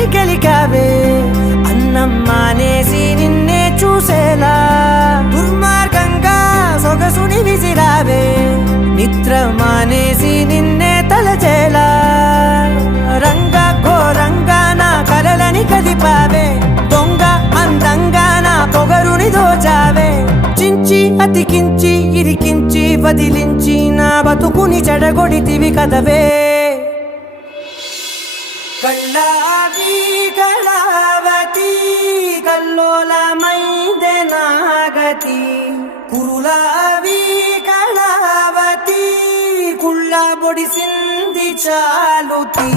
కలని గెలికావే అన్నం మానేసి నిన్నే చూసేలా దుర్మార్గంగా సొగసుని విసిరావే నిద్ర మానేసి నిన్నే తలచేలా రంగా ఘోరంగా నా కలలని కదిపావే దొంగ అందంగా నా పొగరుని దోచావే చించి అతికించి ఇరికించి వదిలించి నా బతుకుని చెడగొడితివి కదవే కళ్ళావి కళావతి కల్లోలమైందే నాగతి కురులావి కళావతి కుళ్ళ బొడిసింది చాలుతి